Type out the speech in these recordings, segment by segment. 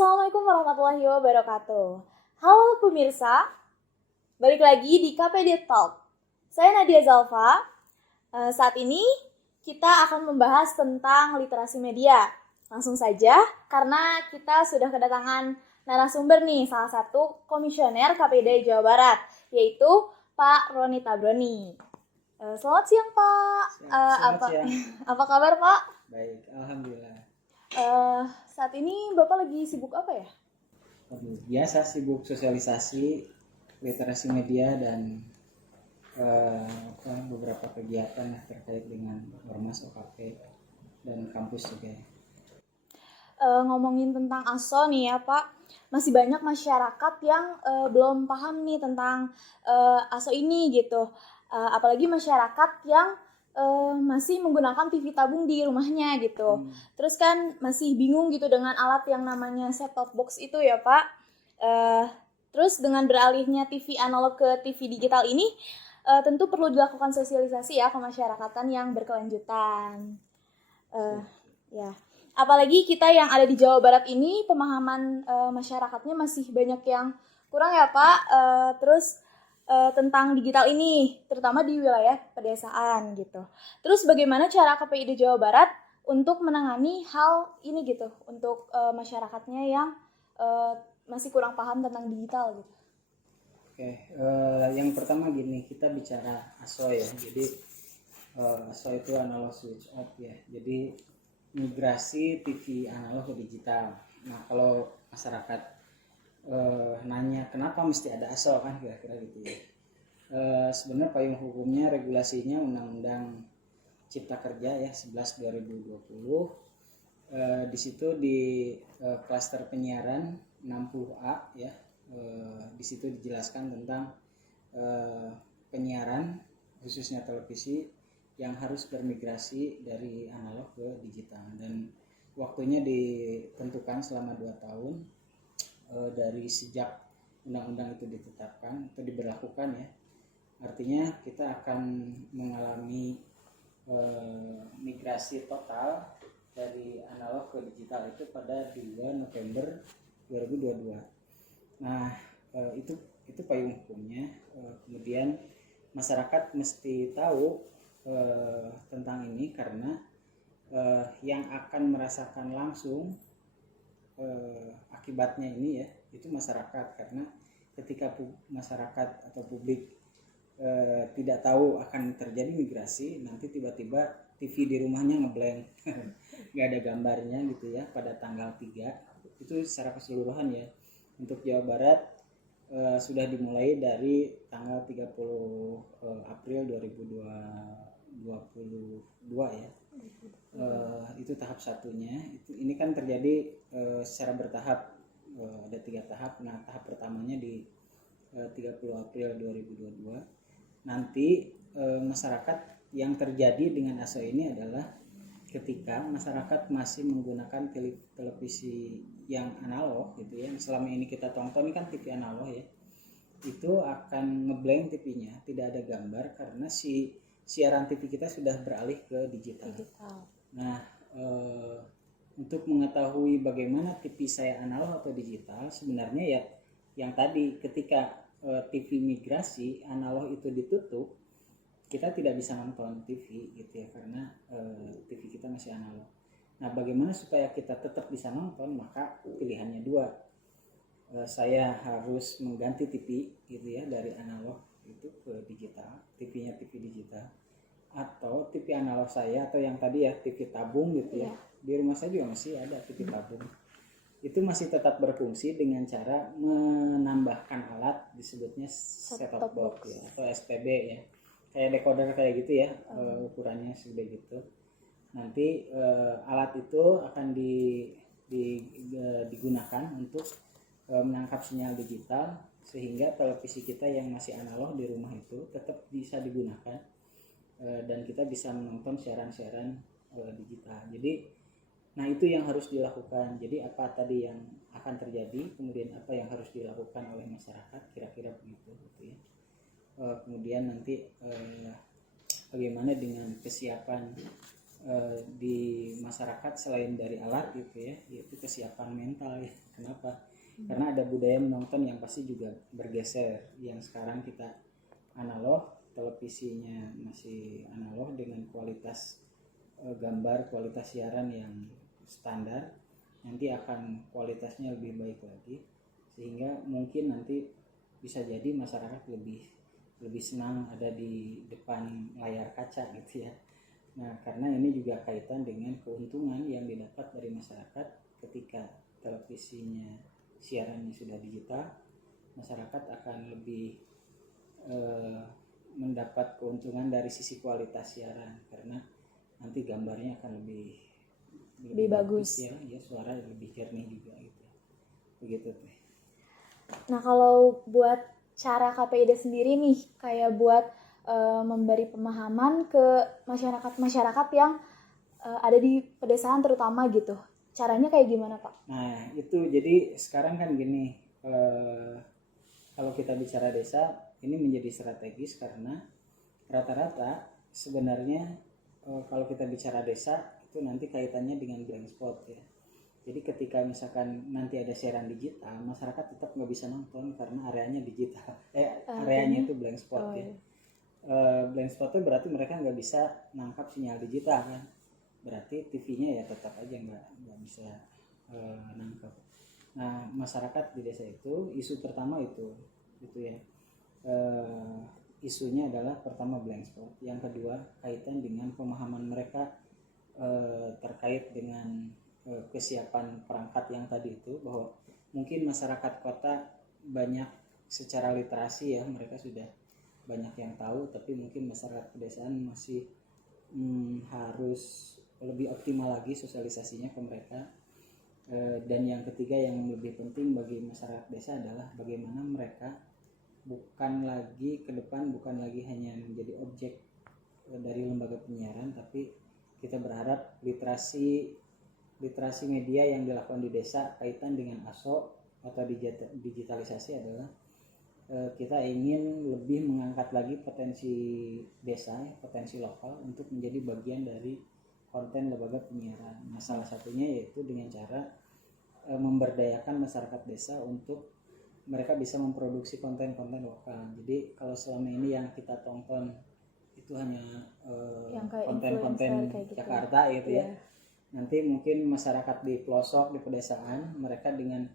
Assalamualaikum warahmatullahi wabarakatuh. Halo pemirsa, balik lagi di KPD Talk. Saya Nadia Zalfa. Saat ini kita akan membahas tentang literasi media. Langsung saja, karena kita sudah kedatangan narasumber nih, salah satu komisioner KPD Jawa Barat, yaitu Pak Roni Tabroni. Selamat siang Pak. Selamat siang. Apa kabar Pak? Baik, alhamdulillah. Saat ini Bapak lagi sibuk apa ya? Biasa sibuk sosialisasi literasi media dan beberapa kegiatan terkait dengan Ormas OKP dan kampus juga. Ngomongin tentang ASO nih ya Pak, masih banyak masyarakat yang belum paham nih tentang ASO ini gitu. Apalagi masyarakat yang masih menggunakan TV tabung di rumahnya gitu. Terus kan masih bingung gitu dengan alat yang namanya set-top box itu ya Pak. Terus dengan beralihnya TV analog ke TV digital ini, tentu perlu dilakukan sosialisasi ya ke masyarakatan yang berkelanjutan. Ya, apalagi kita yang ada di Jawa Barat ini pemahaman masyarakatnya masih banyak yang kurang ya Pak. Terus tentang digital ini, terutama di wilayah pedesaan gitu. Terus bagaimana cara KPID Jawa Barat untuk menangani hal ini gitu, untuk masyarakatnya yang masih kurang paham tentang digital gitu. Oke, yang pertama gini, kita bicara ASO ya. Jadi ASO itu analog switch off ya. Jadi migrasi TV analog ke digital. Nah, kalau masyarakat nanya kenapa mesti ada ASO kan kira-kira gitu ya. Sebenarnya payung hukumnya regulasinya Undang-Undang Cipta Kerja ya 11/2020. Di situ di klaster penyiaran 60A ya, di situ dijelaskan tentang penyiaran khususnya televisi yang harus bermigrasi dari analog ke digital, dan waktunya ditentukan selama 2 tahun dari sejak undang-undang itu ditetapkan atau diberlakukan ya. Artinya kita akan mengalami migrasi total dari analog ke digital itu pada 2 November 2022. Nah, itu payung hukumnya. Kemudian masyarakat mesti tahu tentang ini karena yang akan merasakan langsung akibatnya ini ya itu masyarakat, karena ketika masyarakat atau publik tidak tahu akan terjadi migrasi, nanti tiba-tiba TV di rumahnya ngeblank nggak ada gambarnya gitu ya pada tanggal 3 itu secara keseluruhan ya. Untuk Jawa Barat sudah dimulai dari tanggal 30 April 2022 ya. Itu tahap satunya. Ini kan terjadi secara bertahap, ada 3 tahap. Nah, tahap pertamanya di 30 April 2022. Nanti masyarakat yang terjadi dengan ASO ini adalah ketika masyarakat masih menggunakan televisi yang analog gitu ya. Selama ini kita tonton ini kan TV analog ya. Itu akan ngeblank TV-nya, tidak ada gambar karena si siaran TV kita sudah beralih ke digital. Nah, untuk mengetahui bagaimana TV saya analog atau digital, sebenarnya ya yang tadi ketika TV migrasi analog itu ditutup, kita tidak bisa nonton TV gitu ya karena TV kita masih analog. Nah, bagaimana supaya kita tetap bisa nonton? Maka pilihannya 2. Saya harus mengganti TV gitu ya dari analog itu ke digital, TV-nya TV digital, atau TV analog saya atau yang tadi ya TV tabung gitu ya. Di rumah saya juga masih ada TV tabung. Itu masih tetap berfungsi dengan cara menambahkan alat disebutnya set-top box ya, atau SPB ya, kayak decoder kayak gitu ya, ukurannya segede gitu. Nanti alat itu akan digunakan untuk menangkap sinyal digital sehingga televisi kita yang masih analog di rumah itu tetap bisa digunakan dan kita bisa menonton siaran-siaran digital. Jadi nah itu yang harus dilakukan. Jadi apa tadi yang akan terjadi, kemudian apa yang harus dilakukan oleh masyarakat, kira-kira begitu gitu ya. Kemudian nanti bagaimana dengan kesiapan di masyarakat selain dari alat gitu ya, yaitu kesiapan mental ya. Kenapa? Karena ada budaya menonton yang pasti juga bergeser. Yang sekarang kita analog, televisinya masih analog dengan kualitas gambar, kualitas siaran yang standar, nanti akan kualitasnya lebih baik lagi, sehingga mungkin nanti bisa jadi masyarakat lebih senang ada di depan layar kaca gitu ya. Nah, karena ini juga kaitan dengan keuntungan yang didapat dari masyarakat ketika televisinya siarannya sudah digital, masyarakat akan lebih mendapat keuntungan dari sisi kualitas siaran, karena nanti gambarnya akan lebih bagus. ya, suara lebih jernih juga gitu. Begitu tuh. Nah, kalau buat cara KPID sendiri nih, kayak buat memberi pemahaman ke masyarakat yang ada di pedesaan terutama gitu. Caranya kayak gimana, Pak? Nah, itu jadi sekarang kan gini, kalau kita bicara desa, ini menjadi strategis karena rata-rata sebenarnya kalau kita bicara desa itu nanti kaitannya dengan blank spot ya. Jadi ketika misalkan nanti ada siaran digital, masyarakat tetap nggak bisa nonton karena areanya digital. Areanya itu blank spot ya. Blank spot itu berarti mereka nggak bisa nangkap sinyal digital kan. Berarti TV-nya ya tetap aja nggak bisa nangkap. Nah, masyarakat di desa itu isu pertama itu ya. Isunya adalah pertama blank spot, yang kedua kaitan dengan pemahaman mereka terkait dengan kesiapan perangkat yang tadi itu, bahwa mungkin masyarakat kota banyak secara literasi ya, mereka sudah banyak yang tahu, tapi mungkin masyarakat pedesaan masih harus lebih optimal lagi sosialisasinya ke mereka. Dan yang ketiga yang lebih penting bagi masyarakat desa adalah bagaimana mereka bukan lagi hanya menjadi objek dari lembaga penyiaran, tapi kita berharap literasi media yang dilakukan di desa kaitan dengan ASO atau digitalisasi adalah kita ingin lebih mengangkat lagi potensi desa, potensi lokal untuk menjadi bagian dari konten lembaga penyiaran. Nah, salah satunya yaitu dengan cara memberdayakan masyarakat desa untuk mereka bisa memproduksi konten-konten lokal. Jadi kalau selama ini yang kita tonton itu hanya konten-konten gitu, Jakarta gitu ya. Nanti mungkin masyarakat di pelosok, di pedesaan, mereka dengan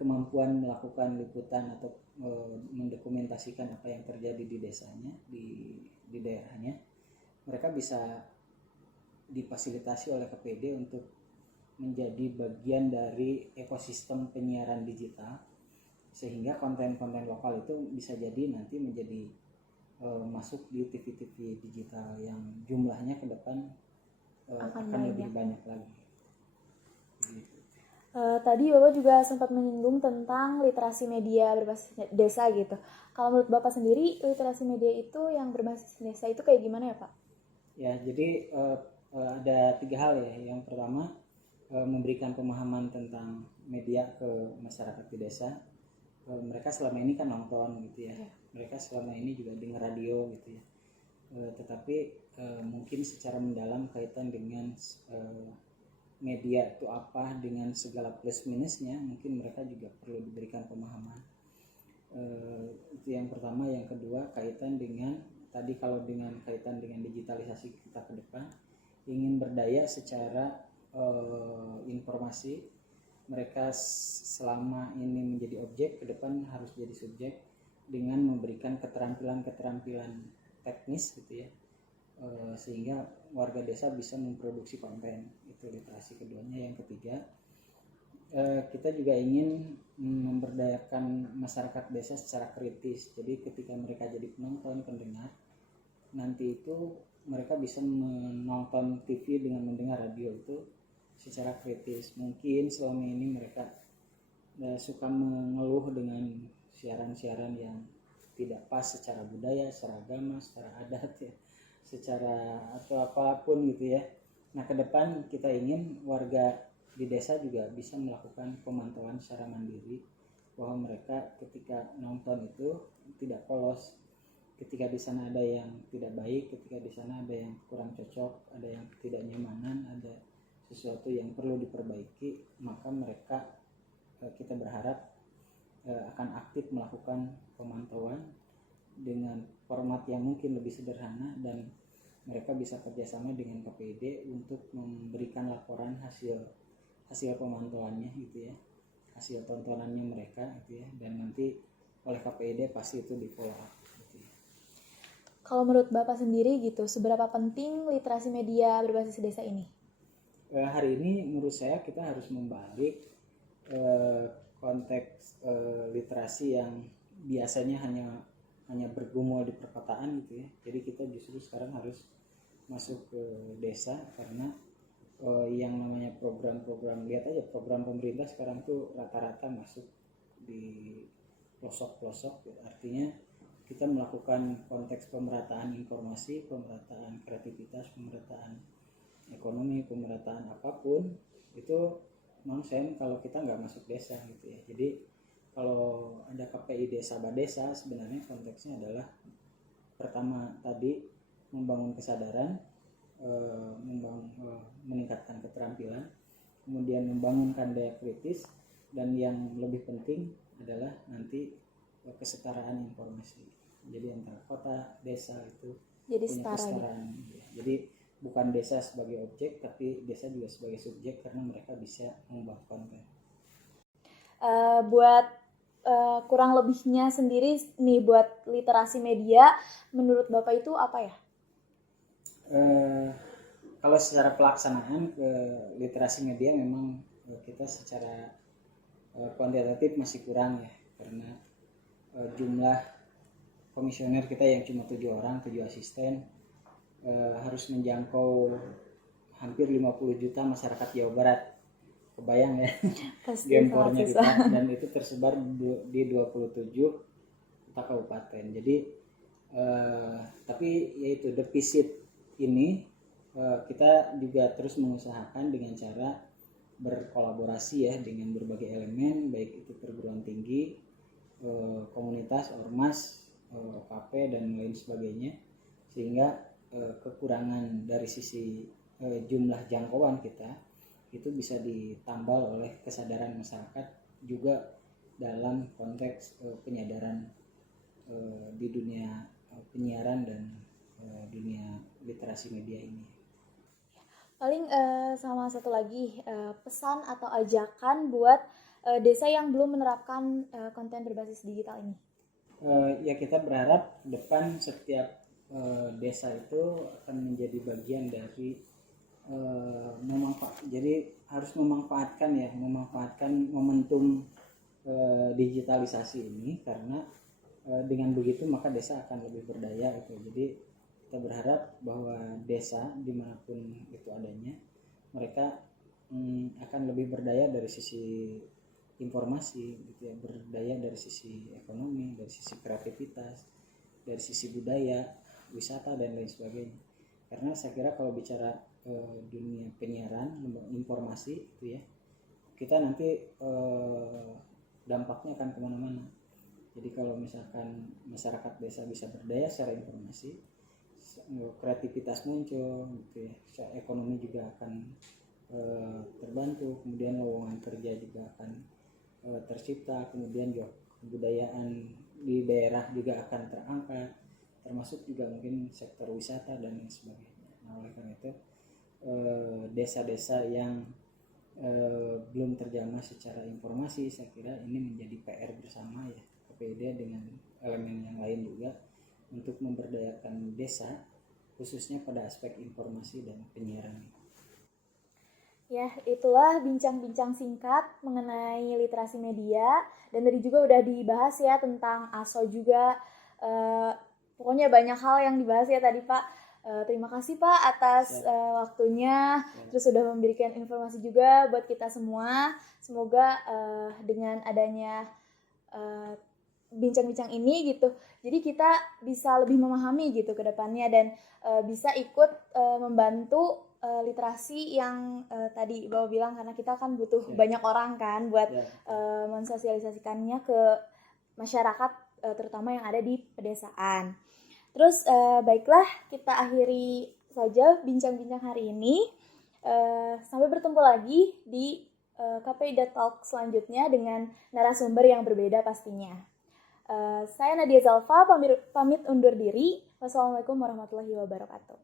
kemampuan melakukan liputan atau mendokumentasikan apa yang terjadi di desanya, di daerahnya, mereka bisa difasilitasi oleh KPD untuk menjadi bagian dari ekosistem penyiaran digital, sehingga konten-konten lokal itu bisa jadi nanti menjadi masuk di TV-TV digital yang jumlahnya ke depan akan lebih banyak lagi. Gitu. Tadi Bapak juga sempat menyinggung tentang literasi media berbasis desa gitu. Kalau menurut Bapak sendiri, literasi media itu yang berbasis desa itu kayak gimana ya, Pak? Ya, jadi ada 3 hal ya. Yang pertama, memberikan pemahaman tentang media ke masyarakat di desa. Mereka selama ini kan nonton gitu ya. Mereka selama ini juga dengar radio gitu ya. Tetapi mungkin secara mendalam kaitan dengan media itu apa dengan segala plus minusnya, mungkin mereka juga perlu diberikan pemahaman. Itu yang pertama. Yang kedua kaitan dengan tadi, kalau dengan kaitan dengan digitalisasi kita ke depan, ingin berdaya secara informasi. Mereka selama ini menjadi objek, ke depan harus jadi subjek dengan memberikan keterampilan teknis gitu ya, sehingga warga desa bisa memproduksi konten. Itu literasi keduanya. Yang ketiga, kita juga ingin memberdayakan masyarakat desa secara kritis. Jadi ketika mereka jadi penonton, pendengar, nanti itu mereka bisa menonton TV dengan mendengar radio itu secara kritis. Mungkin selama ini mereka suka mengeluh dengan siaran-siaran yang tidak pas secara budaya, secara agama, secara adat ya, secara atau apapun gitu ya. Nah, ke depan kita ingin warga di desa juga bisa melakukan pemantauan secara mandiri, bahwa mereka ketika nonton itu tidak polos. Ketika di sana ada yang tidak baik, ketika di sana ada yang kurang cocok, ada yang tidak nyamanan, ada sesuatu yang perlu diperbaiki, maka mereka kita berharap akan aktif melakukan pemantauan dengan format yang mungkin lebih sederhana, dan mereka bisa kerjasama dengan KPID untuk memberikan laporan hasil pemantauannya gitu ya, hasil tontonannya mereka gitu ya, dan nanti oleh KPID pasti itu di follow up gitu ya. Kalau menurut Bapak sendiri gitu, seberapa penting literasi media berbasis desa ini? Hari ini menurut saya kita harus membalik konteks literasi yang biasanya hanya bergumul di perkotaan gitu ya. Jadi kita justru sekarang harus masuk ke desa, karena yang namanya program-program, lihat aja program pemerintah sekarang tuh rata-rata masuk di pelosok-pelosok. Artinya kita melakukan konteks pemerataan informasi, pemerataan kreativitas, pemerataan ekonomi, pemerataan apapun itu nonsen kalau kita nggak masuk desa gitu ya. Jadi kalau ada KPI desa desa, sebenarnya konteksnya adalah pertama tadi membangun kesadaran, meningkatkan keterampilan, kemudian membangunkan daya kritis, dan yang lebih penting adalah nanti kesetaraan informasi. Jadi antara kota desa itu Jadi punya setara gitu. kesetaraan. Jadi bukan desa sebagai objek, tapi desa juga sebagai subjek, karena mereka bisa mengubah konten. Buat kurang lebihnya sendiri nih buat literasi media, menurut Bapak itu apa ya? Kalau secara pelaksanaan ke literasi media memang kita secara kuantitatif masih kurang ya, karena jumlah komisioner kita yang cuma 7 orang, 7 asisten, harus menjangkau hampir 50 juta masyarakat Jawa Barat. Kebayang ya gempornya kita, dan itu tersebar di 27 kota kabupaten. Jadi tapi yaitu defisit ini kita juga terus mengusahakan dengan cara berkolaborasi ya dengan berbagai elemen, baik itu perguruan tinggi, komunitas, ormas, OKP dan lain sebagainya, sehingga kekurangan dari sisi jumlah jangkauan kita itu bisa ditambal oleh kesadaran masyarakat juga dalam konteks penyadaran di dunia penyiaran dan dunia literasi media ini. Paling sama satu lagi pesan atau ajakan buat desa yang belum menerapkan konten berbasis digital ini. Ya kita berharap depan setiap desa itu akan menjadi bagian dari jadi harus memanfaatkan momentum digitalisasi ini, karena dengan begitu maka desa akan lebih berdaya gitu. Jadi kita berharap bahwa desa dimanapun itu adanya, mereka akan lebih berdaya dari sisi informasi gitu ya, berdaya dari sisi ekonomi, dari sisi kreativitas, dari sisi budaya, wisata dan lain sebagainya. Karena saya kira kalau bicara dunia penyiaran, informasi itu ya, kita nanti dampaknya akan kemana-mana. Jadi kalau misalkan masyarakat desa bisa berdaya secara informasi, kreativitas muncul gitu ya, ekonomi juga akan terbantu, kemudian lowongan kerja juga akan tercipta, kemudian juga kebudayaan di daerah juga akan terangkat, termasuk juga mungkin sektor wisata dan lain sebagainya. Nah oleh karena itu desa-desa yang belum terjamah secara informasi, saya kira ini menjadi PR bersama ya KPID dengan elemen yang lain juga untuk memberdayakan desa, khususnya pada aspek informasi dan penyiaran. Ya, itulah bincang-bincang singkat mengenai literasi media, dan tadi juga udah dibahas ya tentang ASO juga. Pokoknya banyak hal yang dibahas ya tadi Pak. Terima kasih Pak atas waktunya, terus sudah memberikan informasi juga buat kita semua. Semoga dengan adanya bincang-bincang ini gitu, jadi kita bisa lebih memahami gitu ke depannya, dan bisa ikut membantu literasi yang tadi Bapak bilang, karena kita kan butuh banyak orang kan buat mensosialisasikannya ke masyarakat, terutama yang ada di pedesaan. Terus baiklah, kita akhiri saja bincang-bincang hari ini. Sampai bertemu lagi di KPIDA Talk selanjutnya dengan narasumber yang berbeda pastinya. Saya Nadia Zalfa, pamit undur diri. Wassalamualaikum warahmatullahi wabarakatuh.